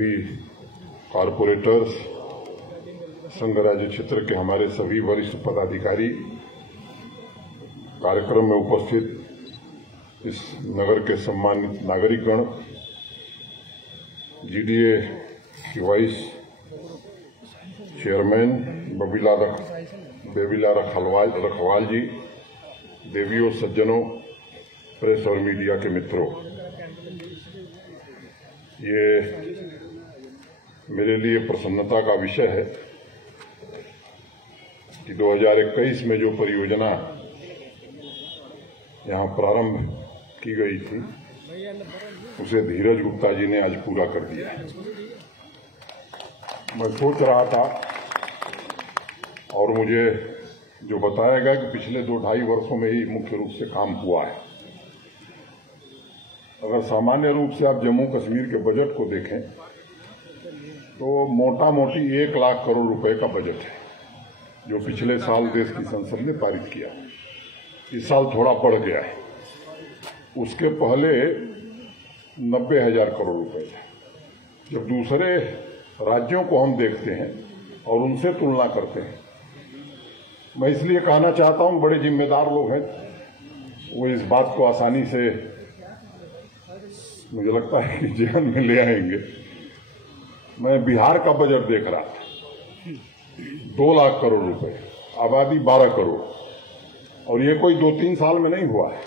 Corporators, संघ राज्य क्षेत्र के हमारे सभी वरिष्ठ पदाधिकारी, कार्यक्रम में उपस्थित इस नगर के सम्मानित नागरिकगण, जीडीए की वाइस चेयरमैन बेबीला रखवाल जी, देवियों, सज्जनों, प्रेस और मीडिया के मित्रों, ये मेरे लिए प्रसन्नता का विषय है कि 2021 में जो परियोजना यहां प्रारंभ की गई थी उसे धीरज गुप्ता जी ने आज पूरा कर दिया है। मैं सोच रहा था और मुझे जो बताया गया कि पिछले 2-2.5 वर्षों में ही मुख्य रूप से काम हुआ है। अगर सामान्य रूप से आप जम्मू कश्मीर के बजट को देखें तो मोटा मोटी 1 लाख करोड़ रुपए का बजट है जो पिछले साल देश की संसद ने पारित किया। इस साल थोड़ा बढ़ गया है। उसके पहले 90,000 करोड़ रुपए थे। जब दूसरे राज्यों को हम देखते हैं और उनसे तुलना करते हैं, मैं इसलिए कहना चाहता हूं, बड़े जिम्मेदार लोग हैं, वो इस बात को आसानी से मुझे लगता है कि जीवन में ले आएंगे। मैं बिहार का बजट देख रहा था, 2 लाख करोड़ रुपए, आबादी 12 करोड़, और ये कोई 2-3 साल में नहीं हुआ है।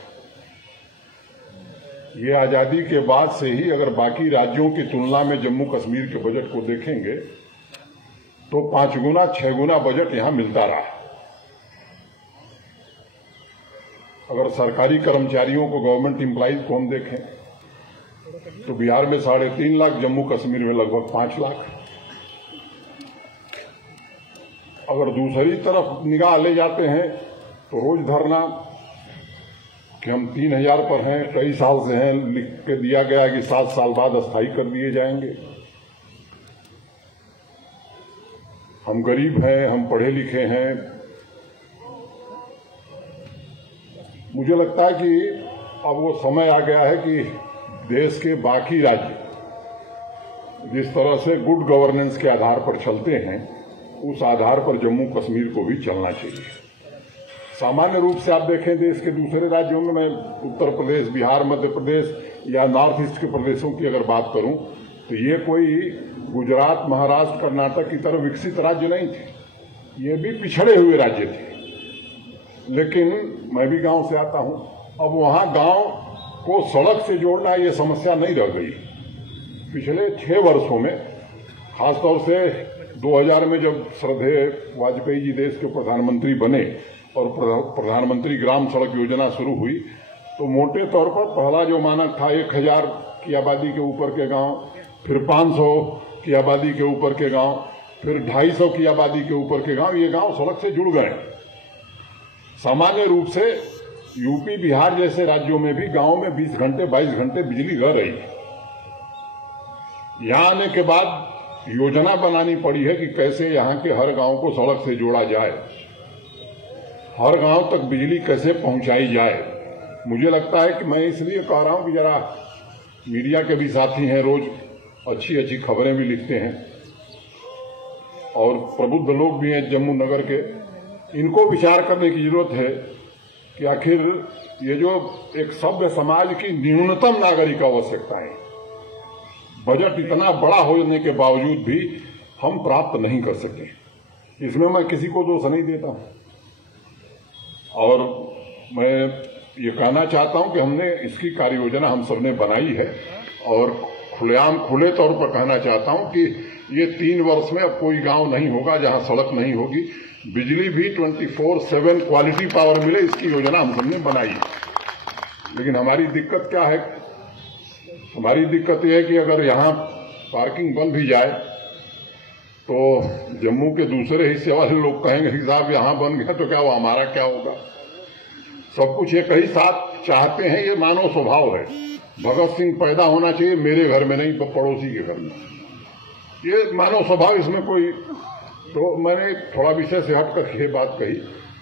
ये आजादी के बाद से ही अगर बाकी राज्यों की तुलना में जम्मू कश्मीर के बजट को देखेंगे तो 5 गुना 6 गुना बजट यहां मिलता रहा है। अगर सरकारी कर्मचारियों को, गवर्नमेंट एम्प्लॉइज को हम देखें तो बिहार में 3.5 लाख, जम्मू कश्मीर में लगभग 5 लाख। अगर दूसरी तरफ निगाह ले जाते हैं तो रोज धरना कि हम 3,000 पर हैं, कई साल से हैं, लिख के दिया गया है कि 7 साल बाद अस्थायी कर दिए जाएंगे। हम गरीब हैं, हम पढ़े लिखे हैं। मुझे लगता है कि अब वो समय आ गया है कि देश के बाकी राज्य जिस तरह से गुड गवर्नेंस के आधार पर चलते हैं, उस आधार पर जम्मू कश्मीर को भी चलना चाहिए। सामान्य रूप से आप देखें देश के दूसरे राज्यों में, मैं उत्तर प्रदेश, बिहार, मध्य प्रदेश या नॉर्थ ईस्ट के प्रदेशों की अगर बात करूं तो ये कोई गुजरात, महाराष्ट्र, कर्नाटक की तरह विकसित राज्य नहीं थे। ये भी पिछड़े हुए राज्य थे। लेकिन मैं भी गांव से आता हूं, अब वहां गांव को सड़क से जोड़ना ये समस्या नहीं रह गई। पिछले 6 वर्षों में, खासतौर से 2000 में जब श्रद्धेय वाजपेयी जी देश के प्रधानमंत्री बने और प्रधानमंत्री ग्राम सड़क योजना शुरू हुई, तो मोटे तौर पर पहला जो मानक था 1000 की आबादी के ऊपर के गांव, फिर 500 की आबादी के ऊपर के गांव, फिर 250 की आबादी के ऊपर के गांव, ये गांव सड़क से जुड़ गए। सामान्य रूप से यूपी, बिहार जैसे राज्यों में भी गांव में 20 घंटे 22 घंटे बिजली रह रही है। यहां आने के बाद योजना बनानी पड़ी है कि कैसे यहां के हर गांव को सड़क से जोड़ा जाए, हर गांव तक बिजली कैसे पहुंचाई जाए। मुझे लगता है कि मैं इसलिए कह रहा हूं कि जरा मीडिया के भी साथी हैं, रोज अच्छी अच्छी खबरें भी लिखते हैं और प्रबुद्ध लोग भी हैं जम्मू नगर के, इनको विचार करने की जरूरत है कि आखिर ये जो एक सभ्य समाज की न्यूनतम नागरिक आवश्यकताएं, बजट इतना बड़ा होने के बावजूद भी हम प्राप्त नहीं कर सके। इसमें मैं किसी को दोष नहीं देता हूं और मैं ये कहना चाहता हूं कि हमने इसकी कार्य योजना हम सबने बनाई है और खुलेआम, खुले तौर पर कहना चाहता हूं कि ये 3 वर्ष में अब कोई गांव नहीं होगा जहां सड़क नहीं होगी। बिजली भी 24/7 क्वालिटी पावर मिले, इसकी योजना हम सबने बनाई है। लेकिन हमारी दिक्कत क्या है? हमारी दिक्कत यह है कि अगर यहां पार्किंग बन भी जाए तो जम्मू के दूसरे हिस्से वाले लोग कहेंगे कि साहब यहां बन गया तो क्या वो हमारा क्या होगा। सब कुछ एक ही साथ चाहते हैं, ये मानव स्वभाव है। भगत सिंह पैदा होना चाहिए मेरे घर में, नहीं पड़ोसी के घर में, ये मानव स्वभाव, इसमें कोई। तो मैंने थोड़ा विषय से हटकर ये बात कही।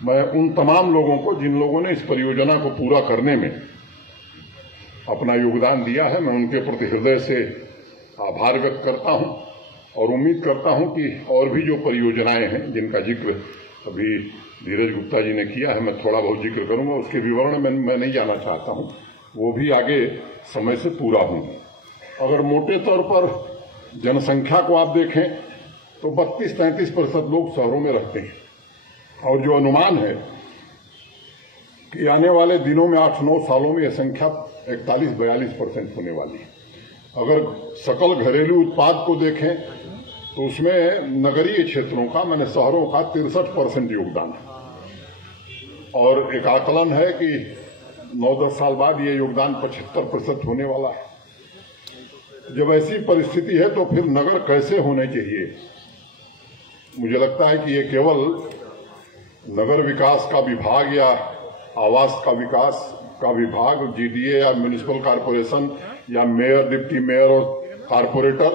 मैं उन तमाम लोगों को जिन लोगों ने इस परियोजना को पूरा करने में अपना योगदान दिया है, मैं उनके प्रति हृदय से आभार व्यक्त करता हूं और उम्मीद करता हूं कि और भी जो परियोजनाएं हैं जिनका जिक्र अभी धीरज गुप्ता जी ने किया है, मैं थोड़ा बहुत जिक्र करूंगा, उसके विवरण में मैं नहीं जाना चाहता हूं, वो भी आगे समय से पूरा होंगे। अगर मोटे तौर पर जनसंख्या को आप देखें तो 32-33% लोग शहरों में रहते हैं और जो अनुमान है कि आने वाले दिनों में 8-9 सालों में यह संख्या 41-42% होने वाली है। अगर सकल घरेलू उत्पाद को देखें तो उसमें नगरीय क्षेत्रों का, माने शहरों का 63% योगदान है और एक आकलन है कि 9-10 साल बाद ये योगदान 75% होने वाला है। जब ऐसी परिस्थिति है तो फिर नगर कैसे होने चाहिए? मुझे लगता है कि ये केवल नगर विकास का विभाग या आवास का विकास का विभाग, जीडीए या म्युनिसिपल कॉर्पोरेशन या मेयर, डिप्टी मेयर और कॉर्पोरेटर,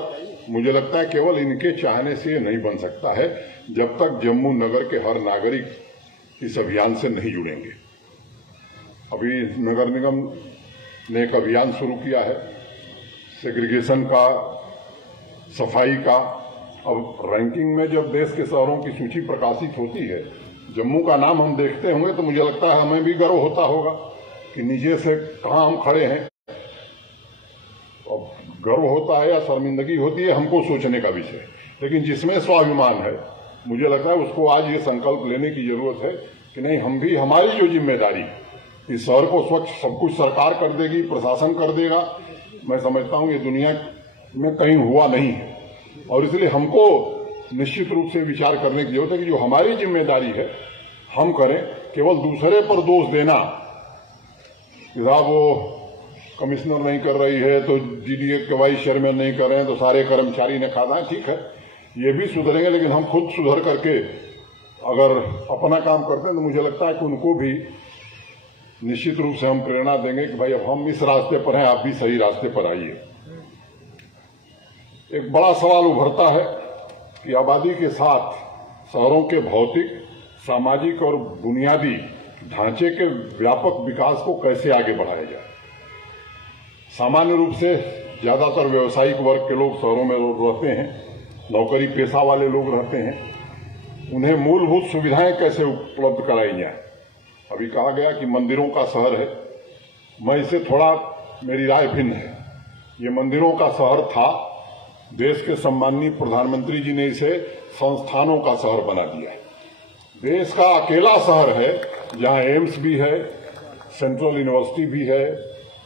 मुझे लगता है केवल इनके चाहने से ये नहीं बन सकता है जब तक जम्मू नगर के हर नागरिक इस अभियान से नहीं जुड़ेंगे। अभी नगर निगम ने एक अभियान शुरू किया है सेग्रीगेशन का, सफाई का। अब रैंकिंग में जब देश के शहरों की सूची प्रकाशित होती है, जम्मू का नाम हम देखते होंगे तो मुझे लगता है हमें भी गर्व होता होगा कि नीचे से कहां हम खड़े हैं। अब गर्व होता है या शर्मिंदगी होती है, हमको सोचने का विषय, लेकिन जिसमें स्वाभिमान है, मुझे लगता है उसको आज ये संकल्प लेने की जरूरत है कि नहीं, हम भी, हमारी जो जिम्मेदारी, इस शहर को स्वच्छ सब कुछ सरकार कर देगी, प्रशासन कर देगा, मैं समझता हूं ये दुनिया में कहीं हुआ नहीं है। और इसलिए हमको निश्चित रूप से विचार करने की जरूरत है कि जो हमारी जिम्मेदारी है हम करें। केवल दूसरे पर दोष देना कि साहब वो कमिश्नर नहीं कर रही है तो जीडीए के वाइस चेयरमैन नहीं कर रहे हैं तो सारे कर्मचारी ने खाना, ठीक है, ये भी सुधरेंगे, लेकिन हम खुद सुधर करके अगर अपना काम करते हैं तो मुझे लगता है कि उनको भी निश्चित रूप से हम प्रेरणा देंगे कि भाई अब हम इस रास्ते पर हैं, आप भी सही रास्ते पर आइए। एक बड़ा सवाल उभरता है कि आबादी के साथ शहरों के भौतिक, सामाजिक और बुनियादी ढांचे के व्यापक विकास को कैसे आगे बढ़ाया जाए। सामान्य रूप से ज्यादातर व्यावसायिक वर्ग के लोग शहरों में रहते हैं, नौकरी पेशा वाले लोग रहते हैं, उन्हें मूलभूत सुविधाएं कैसे उपलब्ध कराई जाए। अभी कहा गया कि मंदिरों का शहर है, मैं इससे थोड़ा, मेरी राय भिन्न है। ये मंदिरों का शहर था, देश के सम्माननीय प्रधानमंत्री जी ने इसे संस्थानों का शहर बना दिया है। देश का अकेला शहर है जहां एम्स भी है, सेंट्रल यूनिवर्सिटी भी है,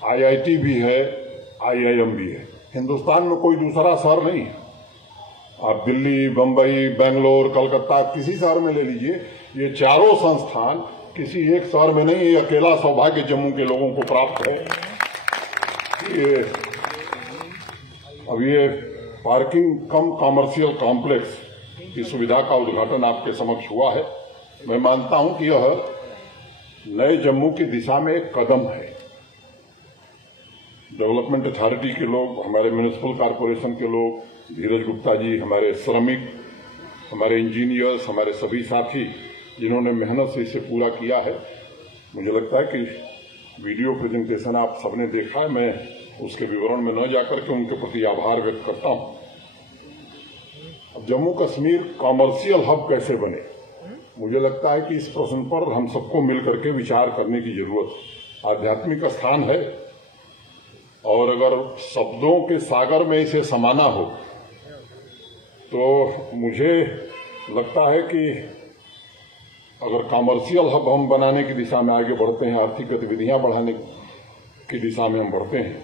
आईआईटी भी है, आईआईएम भी है। हिंदुस्तान में कोई दूसरा शहर नहीं है। आप दिल्ली, बंबई, बेंगलोर, कलकत्ता, किसी शहर में ले लीजिए, ये चारों संस्थान किसी एक शहर में नहीं। ये अकेला सौभाग्य जम्मू के लोगों को प्राप्त है। अब ये पार्किंग कम कॉमर्शियल कॉम्प्लेक्स की सुविधा का उद्घाटन आपके समक्ष हुआ है। मैं मानता हूं कि यह नए जम्मू की दिशा में एक कदम है। डेवलपमेंट अथॉरिटी के लोग, हमारे म्युनिसिपल कॉर्पोरेशन के लोग, धीरज गुप्ता जी, हमारे श्रमिक, हमारे इंजीनियर्स, हमारे सभी साथी जिन्होंने मेहनत से इसे पूरा किया है, मुझे लगता है कि वीडियो प्रेजेंटेशन आप सबने देखा है, मैं उसके विवरण में न जाकर के उनके प्रति आभार व्यक्त करता हूं। अब जम्मू कश्मीर कॉमर्शियल हब कैसे बने, मुझे लगता है कि इस प्रश्न पर हम सबको मिलकर के विचार करने की जरूरत है। आध्यात्मिक स्थान है और अगर शब्दों के सागर में इसे समाना हो तो मुझे लगता है कि अगर कॉमर्शियल हब हम बनाने की दिशा में आगे बढ़ते हैं, आर्थिक गतिविधियां बढ़ाने की दिशा में हम बढ़ते हैं,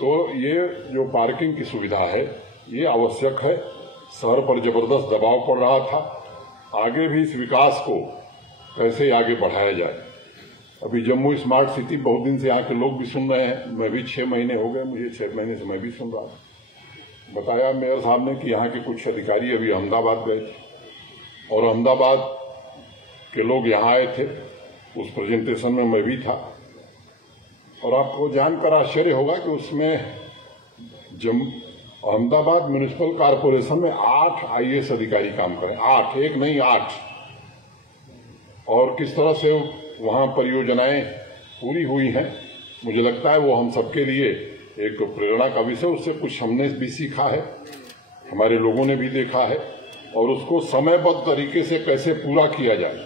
तो ये जो पार्किंग की सुविधा है ये आवश्यक है। शहर पर जबरदस्त दबाव पड़ रहा था, आगे भी इस विकास को कैसे आगे बढ़ाया जाए। अभी जम्मू स्मार्ट सिटी बहुत दिन से यहाँ के लोग भी सुन रहे हैं, मैं भी 6 महीने हो गए, मुझे 6 महीने से मैं भी सुन रहा हूं। बताया मेयर साहब ने कि यहाँ के कुछ अधिकारी अभी अहमदाबाद गए थे और अहमदाबाद के लोग यहाँ आए थे, उस प्रेजेंटेशन में मैं भी था और आपको जानकर आश्चर्य होगा कि उसमें अहमदाबाद म्युनिसिपल कॉर्पोरेशन में 8 आईएएस अधिकारी काम करें, 8, एक नहीं 8, और किस तरह से वहां परियोजनाएं पूरी हुई हैं, मुझे लगता है वो हम सबके लिए एक प्रेरणा का विषय। उससे कुछ हमने भी सीखा है, हमारे लोगों ने भी देखा है, और उसको समयबद्ध तरीके से कैसे पूरा किया जाए,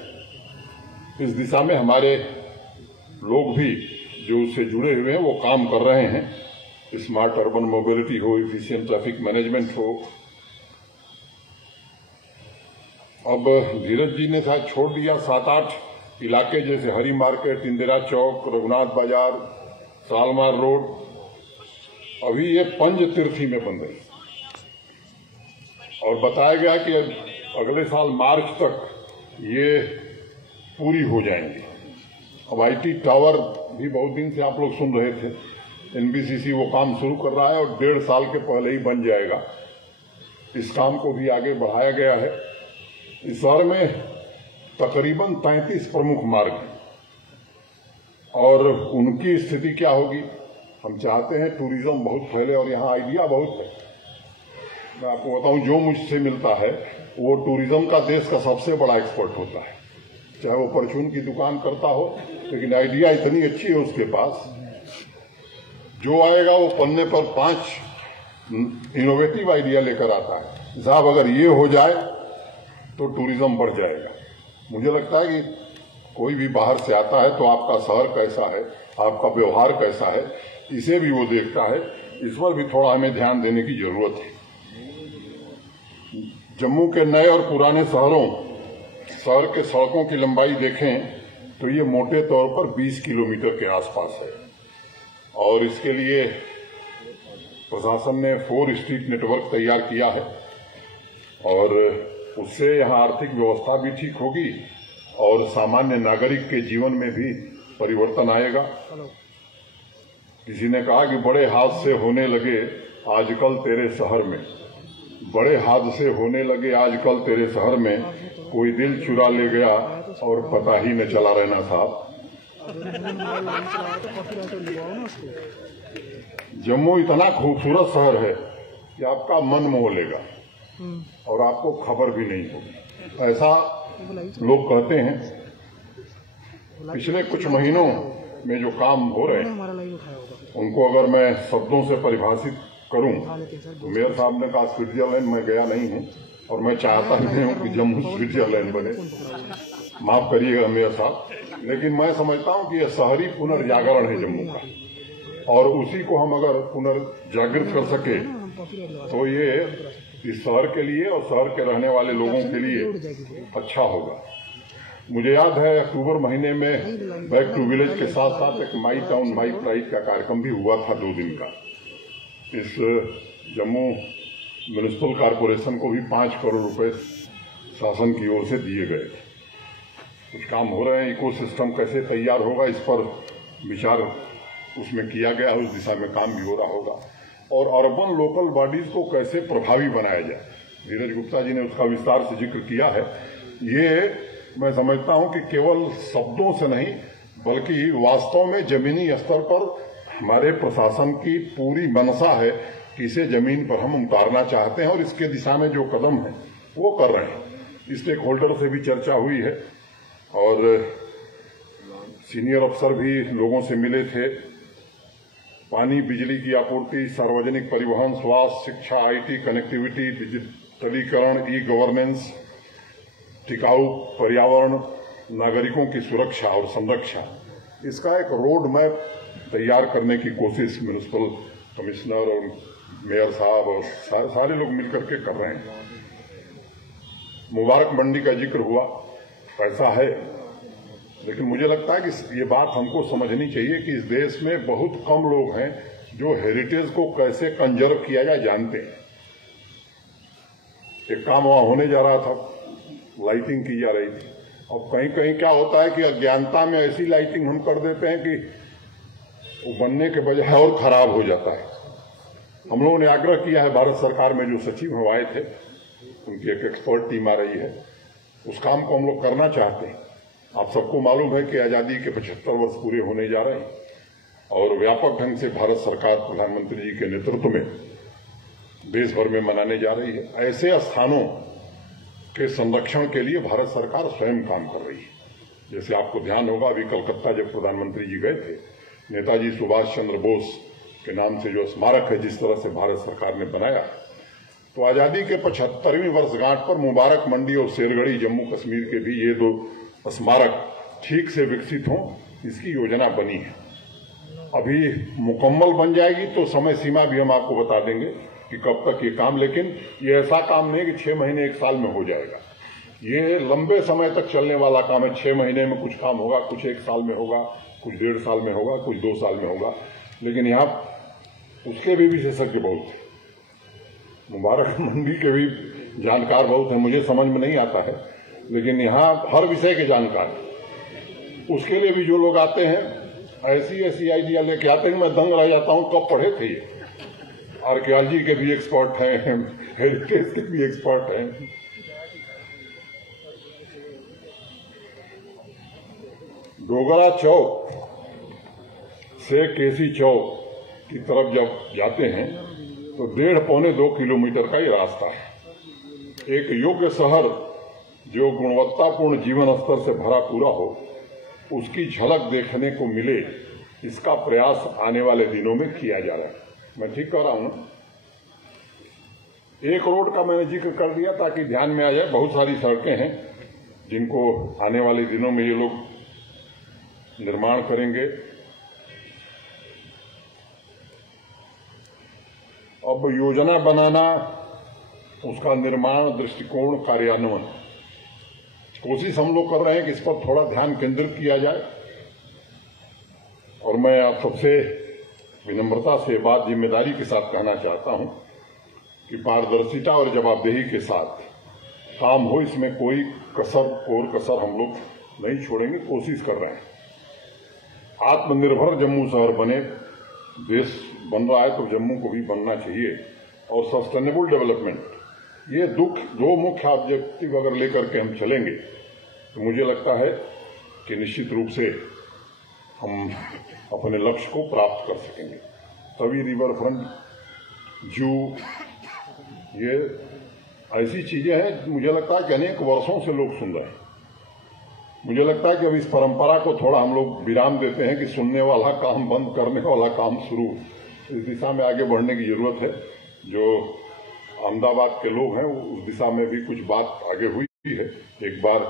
इस दिशा में हमारे लोग भी जो उससे जुड़े हुए हैं वो काम कर रहे हैं। स्मार्ट अर्बन मोबिलिटी हो, इफिशिएंट ट्रैफिक मैनेजमेंट हो। अब धीरज जी ने शायद छोड़ दिया 7-8 इलाके, जैसे हरी मार्केट, इंदिरा चौक, रघुनाथ बाजार, सालमार रोड, अभी ये पंज तीर्थी में बन रही, और बताया गया कि अगले साल मार्च तक ये पूरी हो जाएंगी। अब आईटी टावर भी बहुत दिन से आप लोग सुन रहे थे, एनबीसीसी वो काम शुरू कर रहा है और 1.5 साल के पहले ही बन जाएगा। इस काम को भी आगे बढ़ाया गया है। इस शहर में तकरीबन 33 प्रमुख मार्ग हैं, और उनकी स्थिति क्या होगी। हम चाहते हैं टूरिज्म बहुत फैले, और यहाँ आइडिया बहुत है। मैं आपको बताऊं, जो मुझसे मिलता है वो टूरिज्म का देश का सबसे बड़ा एक्सपर्ट होता है, चाहे वो परचून की दुकान करता हो, लेकिन आइडिया इतनी अच्छी है उसके पास, जो आएगा वो पन्ने पर 5 इनोवेटिव आइडिया लेकर आता है। साहब अगर ये हो जाए तो टूरिज्म बढ़ जाएगा। मुझे लगता है कि कोई भी बाहर से आता है तो आपका शहर कैसा है, आपका व्यवहार कैसा है, इसे भी वो देखता है। इस पर भी थोड़ा हमें ध्यान देने की जरूरत है। जम्मू के नए और पुराने शहर के सड़कों की लंबाई देखें तो ये मोटे तौर पर 20 किलोमीटर के आसपास है, और इसके लिए प्रशासन ने 4 स्ट्रीट नेटवर्क तैयार किया है, और उससे यहाँ आर्थिक व्यवस्था भी ठीक होगी और सामान्य नागरिक के जीवन में भी परिवर्तन आएगा। किसी ने कहा कि बड़े हादसे होने लगे आजकल तेरे शहर में, बड़े हादसे होने लगे आजकल तेरे शहर में, कोई दिल चुरा ले गया और पता ही न चला। रहना साहब, जम्मू इतना खूबसूरत शहर है कि आपका मन मोह लेगा और आपको खबर भी नहीं होगी, ऐसा लोग कहते हैं। पिछले कुछ महीनों में जो काम हो रहे हैं उनको अगर मैं शब्दों से परिभाषित करूं तो मेयर साहब ने कहा स्विट्जरलैंड में गया नहीं हूं, और मैं चाहता नहीं हूं कि जम्मू स्विट्जरलैंड बने, माफ करिएगा मेयर साहब, लेकिन मैं समझता हूं कि यह शहरी पुनर्जागरण है जम्मू का, और उसी को हम अगर पुनर्जागृत कर सके तो ये इस शहर के लिए और शहर के रहने वाले लोगों के लिए अच्छा होगा। मुझे याद है अक्टूबर महीने में बैक टू विलेज के साथ साथ एक माई टाउन माई प्राइड का कार्यक्रम भी हुआ था 2 दिन का। इस जम्मू म्युनिसिपल कॉरपोरेशन को भी 5 करोड़ रुपए शासन की ओर से दिए गए। कुछ काम हो रहे हैं, इकोसिस्टम कैसे तैयार होगा इस पर विचार उसमें किया गया, उस दिशा में काम भी हो रहा होगा, और अर्बन लोकल बॉडीज को कैसे प्रभावी बनाया जाए। धीरज गुप्ता जी ने उसका विस्तार से जिक्र किया है। ये मैं समझता हूं कि केवल शब्दों से नहीं बल्कि वास्तव में जमीनी स्तर पर हमारे प्रशासन की पूरी मनसा है कि इसे जमीन पर हम उतारना चाहते हैं, और इसके दिशा में जो कदम है वो कर रहे हैं। स्टेक होल्डर से भी चर्चा हुई है, और सीनियर अफसर भी लोगों से मिले थे। पानी, बिजली की आपूर्ति, सार्वजनिक परिवहन, स्वास्थ्य, शिक्षा, आईटी, कनेक्टिविटी, डिजिटलीकरण, ई गवर्नेंस, टिकाऊ पर्यावरण, नागरिकों की सुरक्षा और संरक्षा, इसका एक रोड मैप तैयार करने की कोशिश म्युनिसिपल कमिश्नर और मेयर साहब और सारे लोग मिलकर के कर रहे हैं। मुबारक मंडी का जिक्र हुआ, पैसा है, लेकिन मुझे लगता है कि ये बात हमको समझनी चाहिए कि इस देश में बहुत कम लोग हैं जो हेरिटेज को कैसे कंजर्व किया जाए जानते हैं। एक काम वहां होने जा रहा था, लाइटिंग की जा रही थी, और कहीं कहीं क्या होता है कि अज्ञानता में ऐसी लाइटिंग हम कर देते हैं कि वो बनने के बजाय और खराब हो जाता है। हम लोगों ने आग्रह किया है, भारत सरकार में जो सचिव हम आए थे उनकी एक एक्सपर्ट टीम आ रही है, उस काम को हम लोग करना चाहते हैं। आप सबको मालूम है कि आजादी के 75 वर्ष पूरे होने जा रहे हैं, और व्यापक ढंग से भारत सरकार प्रधानमंत्री जी के नेतृत्व में देश भर में मनाने जा रही है। ऐसे स्थानों के संरक्षण के लिए भारत सरकार स्वयं काम कर रही है। जैसे आपको ध्यान होगा, अभी कलकत्ता जब प्रधानमंत्री जी गए थे, नेताजी सुभाष चंद्र बोस के नाम से जो स्मारक है जिस तरह से भारत सरकार ने बनाया, तो आजादी के 75वीं वर्षगांठ पर मुबारक मंडी और शेरगढ़ी जम्मू कश्मीर के भी ये 2 स्मारक ठीक से विकसित हों, इसकी योजना बनी है। अभी मुकम्मल बन जाएगी तो समय सीमा भी हम आपको बता देंगे कि कब तक ये काम, लेकिन ये ऐसा काम नहीं कि 6 महीने 1 साल में हो जाएगा। ये लंबे समय तक चलने वाला काम है। 6 महीने में कुछ काम होगा, कुछ 1 साल में होगा, कुछ 1.5 साल में होगा, कुछ 2 साल में होगा, लेकिन यहाँ उसके भी विशेषज्ञ बहुत हैं, मुबारक मंडी के भी जानकार बहुत हैं। मुझे समझ में नहीं आता है, लेकिन यहाँ हर विषय के जानकार, उसके लिए भी जो लोग आते हैं ऐसी आइडिया लेके आते हैं, मैं दंग रह जाता हूँ कब पढ़े थे ये। आर्कियोलॉजी के भी एक्सपर्ट हैं, हेरिटेज के भी एक्सपर्ट हैं। डोगरा चौक से केसी चौक की तरफ जब जाते हैं तो 1.5-2 किलोमीटर का ये रास्ता है। एक योग्य शहर जो गुणवत्तापूर्ण जीवन स्तर से भरा पूरा हो, उसकी झलक देखने को मिले, इसका प्रयास आने वाले दिनों में किया जा रहा है। मैं ठीक कह रहा हूं ना? एक रोड का मैंने जिक्र कर दिया ताकि ध्यान में आ जाए। बहुत सारी सड़कें हैं जिनको आने वाले दिनों में ये लोग निर्माण करेंगे। अब योजना बनाना, उसका निर्माण, दृष्टिकोण, कार्यान्वयन, कोशिश हम लोग कर रहे हैं कि इस पर थोड़ा ध्यान केंद्रित किया जाए। और मैं आप सबसे विनम्रता से बात जिम्मेदारी के साथ कहना चाहता हूं कि पारदर्शिता और जवाबदेही के साथ काम हो, इसमें कोई कसर हम लोग नहीं छोड़ेंगे। कोशिश कर रहे हैं आत्मनिर्भर जम्मू शहर बने। देश बन रहा है तो जम्मू को भी बनना चाहिए। और सस्टेनेबल डेवलपमेंट, ये 2 मुख्य ऑब्जेक्टिव अगर लेकर के हम चलेंगे तो मुझे लगता है कि निश्चित रूप से हम अपने लक्ष्य को प्राप्त कर सकेंगे। तभी रिवर फ्रंट, जू, ये ऐसी चीजें हैं, मुझे लगता है कि अनेक वर्षों से लोग सुन रहे हैं। मुझे लगता है कि अब इस परंपरा को थोड़ा हम लोग विराम देते हैं कि सुनने वाला काम बंद, करने वाला काम शुरू। इस दिशा में आगे बढ़ने की जरूरत है। जो अहमदाबाद के लोग हैं उस दिशा में भी कुछ बात आगे हुई है। एक बार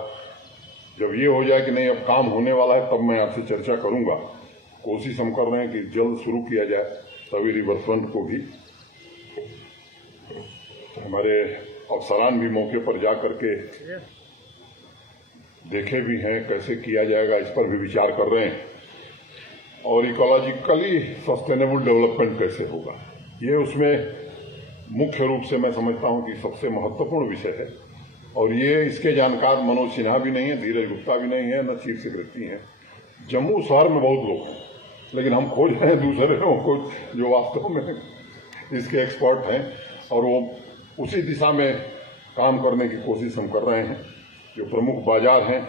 जब ये हो जाए कि नहीं अब काम होने वाला है, तब मैं आपसे चर्चा करूंगा। कोशिश हम कर रहे हैं कि जल्द शुरू किया जाए। तभी रिवर फ्रंट को भी हमारे अफसरान भी मौके पर जा करके देखे भी हैं कैसे किया जाएगा, इस पर भी विचार कर रहे हैं। और इकोलॉजिकली सस्टेनेबल डेवलपमेंट कैसे होगा, ये उसमें मुख्य रूप से मैं समझता हूं कि सबसे महत्वपूर्ण विषय है। और ये इसके जानकार मनोज सिन्हा भी नहीं है, धीरज गुप्ता भी नहीं है, न चीफ सेक्रेटरी है। जम्मू शहर में बहुत लोग हैं, लेकिन हम खोज रहे हैं दूसरे लोगों को जो वास्तव में इसके एक्सपर्ट हैं, और वो उसी दिशा में काम करने की कोशिश हम कर रहे हैं। जो प्रमुख बाजार हैं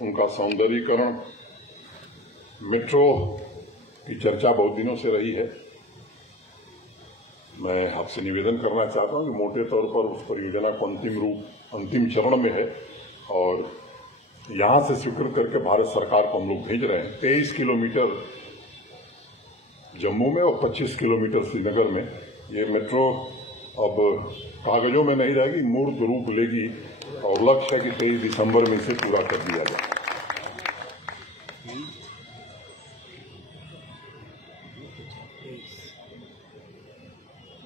उनका सौंदर्यीकरण, मेट्रो की चर्चा बहुत दिनों से रही है। मैं आपसे निवेदन करना चाहता हूं कि मोटे तौर पर उस परियोजना को अंतिम चरण में है, और यहां से स्वीकृत करके भारत सरकार को हम लोग भेज रहे हैं। 23 किलोमीटर जम्मू में और 25 किलोमीटर श्रीनगर में ये मेट्रो अब कागजों में नहीं रहेगी, मूर्त रूप लेगी, और लक्ष्य है कि 23 दिसंबर में इसे पूरा कर दिया जाए।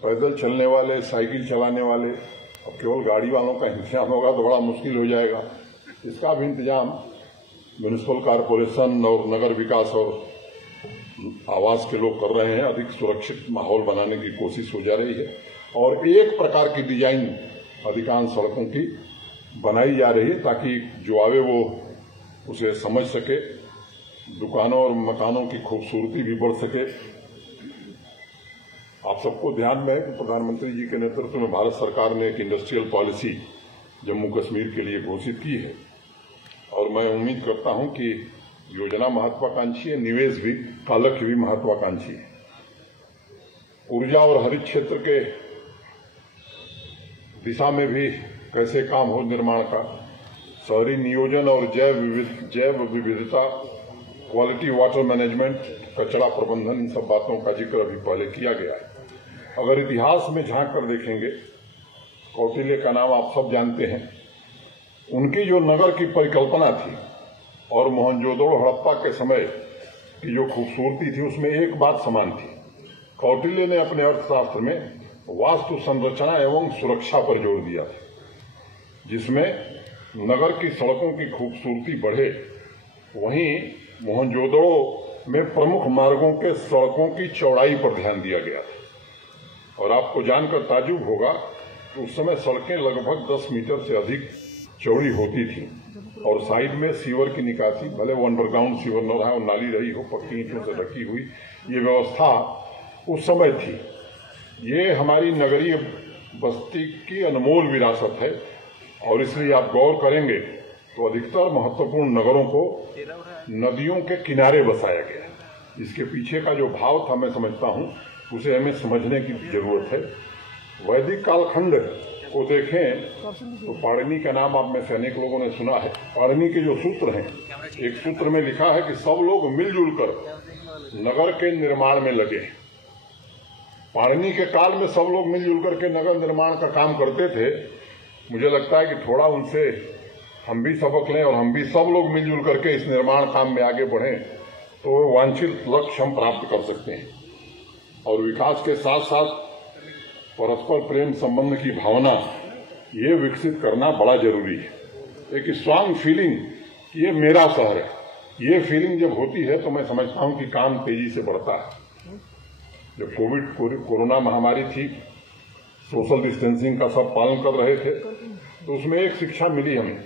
पैदल चलने वाले, साइकिल चलाने वाले, अब केवल गाड़ी वालों का इंतजाम होगा तो बड़ा मुश्किल हो जाएगा। इसका भी इंतजाम म्युनिसिपल कॉरपोरेशन और नगर विकास और आवास के लोग कर रहे हैं। अधिक सुरक्षित माहौल बनाने की कोशिश हो जा रही है, और एक प्रकार की डिजाइन अधिकांश सड़कों की बनाई जा रही है ताकि जो आवे वो उसे समझ सके, दुकानों और मकानों की खूबसूरती भी बढ़ सके। आप सबको ध्यान में है कि प्रधानमंत्री जी के नेतृत्व में भारत सरकार ने एक इंडस्ट्रियल पॉलिसी जम्मू कश्मीर के लिए घोषित की है, और मैं उम्मीद करता हूं कि योजना महत्वाकांक्षी है, निवेश भी का लक्ष्य भी महत्वाकांक्षी है। ऊर्जा और हरित क्षेत्र के दिशा में भी कैसे काम हो निर्माण का, शहरी नियोजन और जैव विविधता क्वालिटी वाटर मैनेजमेंट, कचरा प्रबंधन, इन सब बातों का जिक्र अभी पहले किया गया है। अगर इतिहास में झांक कर देखेंगे, कौटिल्य का नाम आप सब जानते हैं। उनकी जो नगर की परिकल्पना थी और मोहनजोदड़ो हड़प्पा के समय की जो खूबसूरती थी, उसमें एक बात समान थी। कौटिल्य ने अपने अर्थशास्त्र में वास्तु संरचना एवं सुरक्षा पर जोर दिया था, जिसमें नगर की सड़कों की खूबसूरती बढ़े। वहीं मोहनजोदड़ो में प्रमुख मार्गों के सड़कों की चौड़ाई पर ध्यान दिया गया था। और आपको जानकर ताज्जुब होगा कि उस समय सड़कें लगभग 10 मीटर से अधिक चौड़ी होती थी और साइड में सीवर की निकासी, भले वो अंडरग्राउंड सीवर न रहा और नाली रही हो, पक्की ईंटों से ढकी हुई, ये व्यवस्था उस समय थी। ये हमारी नगरीय बस्ती की अनमोल विरासत है और इसलिए आप गौर करेंगे तो अधिकतर महत्वपूर्ण नगरों को नदियों के किनारे बसाया गया। इसके पीछे का जो भाव था, मैं समझता हूं, उसे हमें समझने की जरूरत है। वैदिक कालखंड को देखें तो पाणिनि का नाम आप में से अनेक लोगों ने सुना है। पाणिनि के जो सूत्र हैं, एक सूत्र में लिखा है कि सब लोग मिलजुल कर नगर के निर्माण में लगे। पाणिनि के काल में सब लोग मिलजुल करके नगर निर्माण का काम करते थे। मुझे लगता है कि थोड़ा उनसे हम भी सबक लें और हम भी सब लोग मिलजुल करके इस निर्माण काम में आगे बढ़ें तो वांछित लक्ष्य हम प्राप्त कर सकते हैं। और विकास के साथ साथ परस्पर प्रेम संबंध की भावना ये विकसित करना बड़ा जरूरी है। एक स्ट्रांग फीलिंग कि ये मेरा शहर है, ये फीलिंग जब होती है तो मैं समझता हूं कि काम तेजी से बढ़ता है। जब कोरोना महामारी थी, सोशल डिस्टेंसिंग का सब पालन कर रहे थे, तो उसमें एक शिक्षा मिली हमें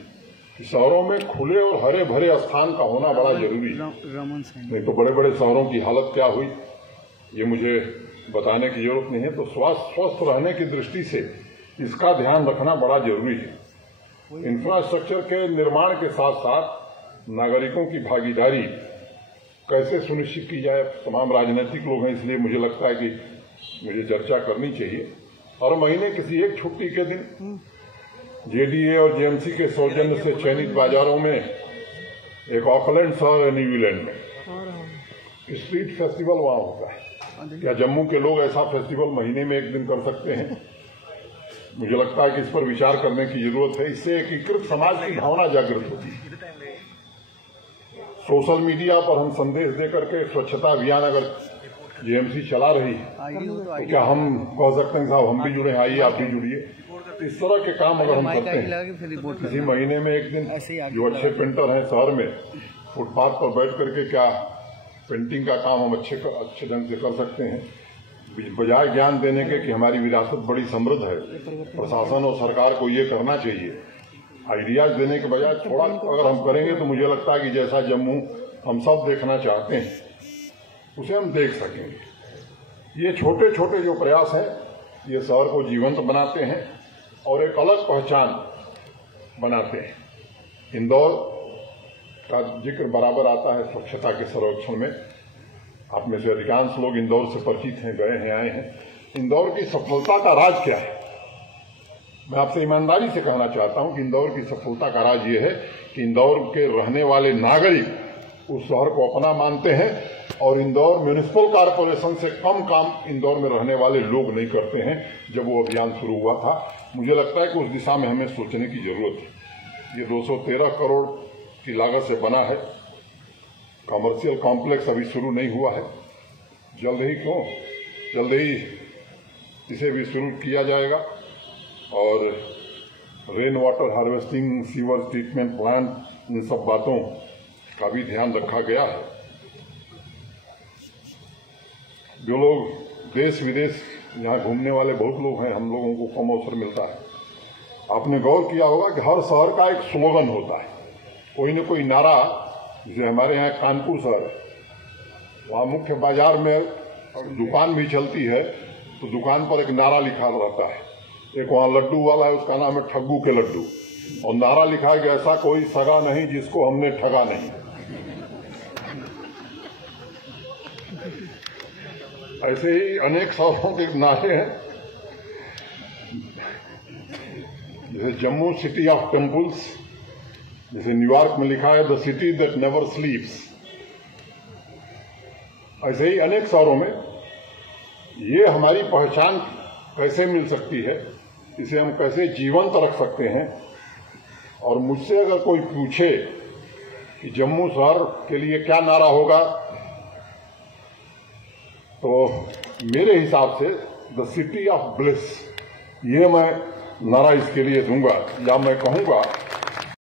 कि शहरों में खुले और हरे भरे स्थान का होना बड़ा जरूरी है। नहीं तो बड़े बड़े शहरों की हालत क्या हुई ये मुझे बताने की जरूरत नहीं है। तो स्वस्थ रहने की दृष्टि से इसका ध्यान रखना बड़ा जरूरी है। इंफ्रास्ट्रक्चर के निर्माण के साथ साथ नागरिकों की भागीदारी कैसे सुनिश्चित की जाए। तमाम राजनीतिक लोग हैं, इसलिए मुझे लगता है कि मुझे चर्चा करनी चाहिए। हर महीने किसी एक छुट्टी के दिन जेडीए और जेएमसी के सौजन्य से चयनित बाजारों में एक ऑकलैंड शहर है न्यूजीलैंड में, स्ट्रीट फेस्टिवल वहां होता है। क्या जम्मू के लोग ऐसा फेस्टिवल महीने में एक दिन कर सकते हैं? मुझे लगता है कि इस पर विचार करने की जरूरत है। इससे एकीकृत समाज की भावना जागृत होती है। सोशल मीडिया पर हम संदेश देकर के स्वच्छता अभियान अगर जेएमसी चला रही है तो क्या हम कह सकते हैं साहब हम भी जुड़े, आइए आप भी जुड़िए। इस तरह के काम अगर हम करते हैं किसी महीने में एक दिन, जो अच्छे पेंटर हैं शहर में, फुटपाथ पर बैठ करके क्या पेंटिंग का काम हम अच्छे ढंग से कर सकते हैं। बजाय ज्ञान देने के कि हमारी विरासत बड़ी समृद्ध है, प्रशासन और सरकार को ये करना चाहिए। आइडियाज देने के बजाय थोड़ा अगर हम करेंगे तो मुझे लगता है कि जैसा जम्मू हम सब देखना चाहते हैं उसे हम देख सकेंगे। ये छोटे छोटे जो प्रयास हैं ये शहर को जीवंत बनाते हैं और एक अलग पहचान बनाते हैं। इंदौर का जिक्र बराबर आता है स्वच्छता के सर्वेक्षण में। आप में से अधिकांश लोग इंदौर से परिचित हैं, गए हैं, आए हैं। इंदौर की सफलता का राज क्या है? मैं आपसे ईमानदारी से कहना चाहता हूं कि इंदौर की सफलता का राज ये है कि इंदौर के रहने वाले नागरिक उस शहर को अपना मानते हैं और इंदौर म्युनिसिपल कॉर्पोरेशन से कम काम इंदौर में रहने वाले लोग नहीं करते हैं। जब वो अभियान शुरू हुआ था, मुझे लगता है कि उस दिशा में हमें सोचने की जरूरत है। ये 213 करोड़ की लागत से बना है। कमर्शियल कॉम्प्लेक्स अभी शुरू नहीं हुआ है, जल्द ही इसे भी शुरू किया जाएगा। और rain water harvesting, sewer treatment plant, इन सब बातों का भी ध्यान रखा गया है। जो लोग देश विदेश यहाँ घूमने वाले बहुत लोग हैं, हम लोगों को कम अवसर मिलता है। आपने गौर किया होगा कि हर शहर का एक स्लोगन होता है, कोई न कोई नारा। जैसे हमारे यहाँ कानपुर शहर है, वहाँ मुख्य बाजार में दुकान भी चलती है तो दुकान पर एक नारा लिखा रहता है। एक वहाँ लड्डू वाला है, उसका नाम है ठग्गू के लड्डू, और नारा लिखा है कि ऐसा कोई सगा नहीं जिसको हमने ठगा नहीं। ऐसे ही अनेक शहरों के नारे हैं। जैसे जम्मू सिटी ऑफ टेम्पल्स, जैसे न्यूयॉर्क में लिखा है द सिटी दैट नेवर स्लीप्स। ऐसे ही अनेक शहरों में ये हमारी पहचान कैसे मिल सकती है, इसे हम कैसे जीवंत रख सकते हैं। और मुझसे अगर कोई पूछे कि जम्मू शहर के लिए क्या नारा होगा, तो मेरे हिसाब से द सिटी ऑफ ब्लिस, ये मैं नारा इसके लिए दूंगा, या मैं कहूंगा